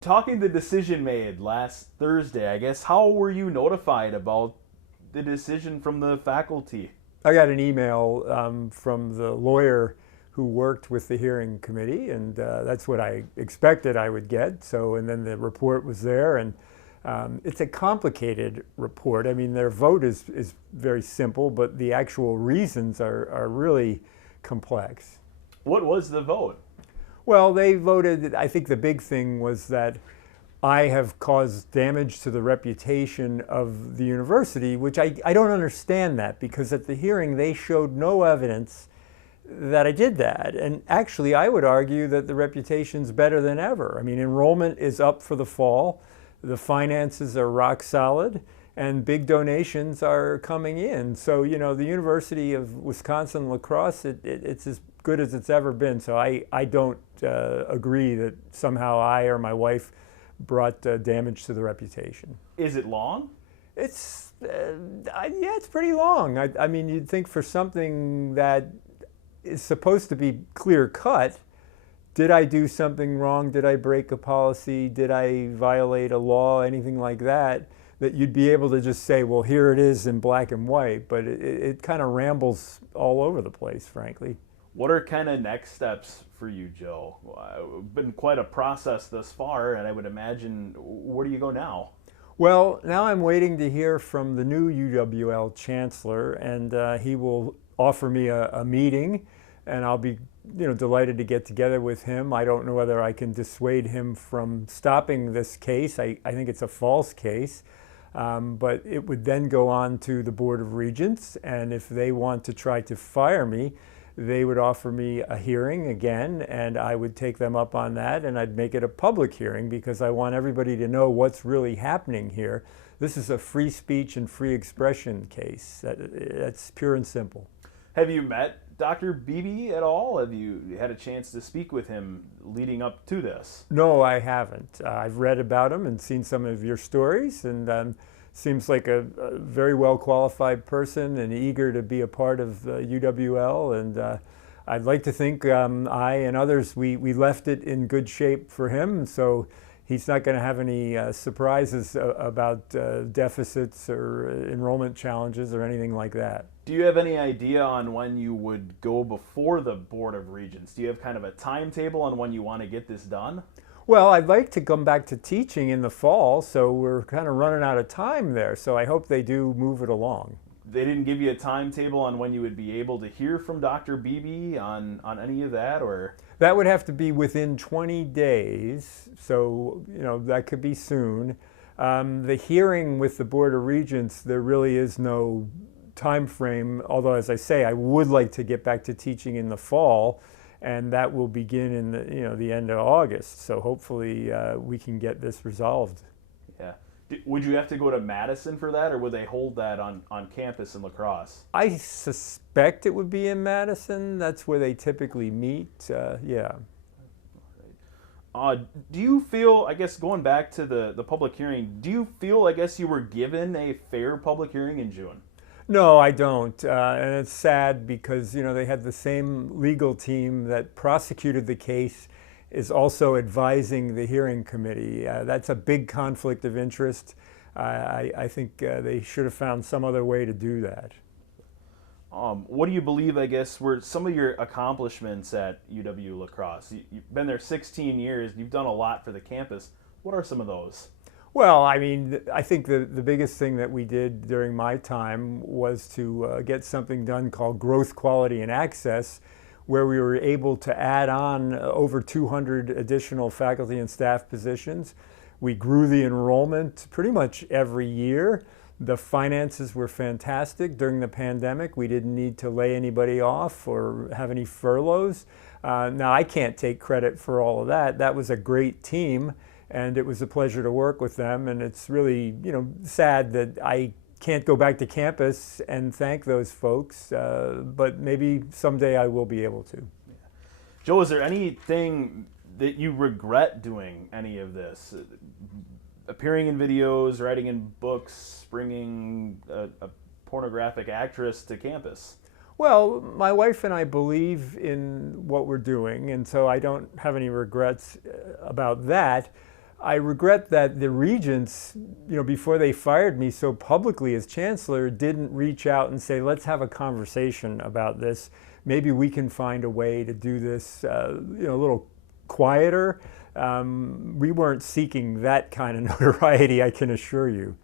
Talking the decision made last Thursday, I guess, how were you notified about the decision from the faculty? I got an email from the lawyer who worked with the hearing committee, and that's what I expected I would get. So, and then the report was there, and it's a complicated report. I mean, their vote is very simple, but the actual reasons are really complex. What was the vote? Well, they voted, I think the big thing was that I have caused damage to the reputation of the university, which I don't understand that, because at the hearing they showed no evidence that I did that. And actually, I would argue that the reputation's better than ever. I mean, enrollment is up for the fall, the finances are rock solid, and big donations are coming in. So, you know, the University of Wisconsin La Crosse, it's as good as it's ever been. So I don't agree that somehow I or my wife brought damage to the reputation. Is it long? Yeah, it's pretty long. I mean, you'd think for something that is supposed to be clear cut, did I do something wrong? Did I break a policy? Did I violate a law? Anything like that? That you'd be able to just say, well, here it is in black and white. But it kind of rambles all over the place, frankly. What are kind of next steps for you, Joe? It's been quite a process thus far, and I would imagine, where do you go now? Well, now I'm waiting to hear from the new UWL chancellor, and he will offer me a meeting, and I'll be delighted to get together with him. I don't know whether I can dissuade him from stopping this case. I think it's a false case. But it would then go on to the Board of Regents, and if they want to try to fire me, they would offer me a hearing again, and I would take them up on that, and I'd make it a public hearing because I want everybody to know what's really happening here. This is a free speech and free expression case. That's pure and simple. Have you met Dr. Beebe at all? Have you had a chance to speak with him leading up to this? No, I haven't. I've read about him and seen some of your stories, and seems like a very well qualified person and eager to be a part of UWL. And I'd like to think I and others, we left it in good shape for him. So he's not going to have any surprises about deficits or enrollment challenges or anything like that. Do you have any idea on when you would go before the Board of Regents? Do you have kind of a timetable on when you want to get this done? Well, I'd like to come back to teaching in the fall, so we're kind of running out of time there. So I hope they do move it along. They didn't give you a timetable on when you would be able to hear from Dr. Beebe on any of that, or? That would have to be within 20 days, so that could be soon. The hearing with the Board of Regents, there really is no time frame, although as I say, I would like to get back to teaching in the fall, and that will begin in the end of August. So hopefully we can get this resolved. Yeah. Would you have to go to Madison for that, or would they hold that on campus in La Crosse? I suspect it would be in Madison. That's where they typically meet. Yeah. Do you feel, I guess going back to the public hearing, do you feel, I guess, you were given a fair public hearing in June? No, I don't, and it's sad because they had the same legal team that prosecuted the case is also advising the hearing committee. That's a big conflict of interest. I think they should have found some other way to do that. What do you believe, I guess, were some of your accomplishments at UW La Crosse? You've been there 16 years. You've done a lot for the campus. What are some of those? Well, I mean, I think the biggest thing that we did during my time was to get something done called Growth, Quality, and Access, where we were able to add on over 200 additional faculty and staff positions. We grew the enrollment pretty much every year. The finances were fantastic. During the pandemic, we didn't need to lay anybody off or have any furloughs. Now, I can't take credit for all of that. That was a great team, and it was a pleasure to work with them. And it's really, sad that I can't go back to campus and thank those folks, but maybe someday I will be able to. Yeah. Joe, is there anything that you regret doing any of this? Appearing in videos, writing in books, bringing a pornographic actress to campus? Well, my wife and I believe in what we're doing, and so I don't have any regrets about that. I regret that the regents, before they fired me so publicly as chancellor, didn't reach out and say, let's have a conversation about this. Maybe we can find a way to do this a little quieter. We weren't seeking that kind of notoriety, I can assure you.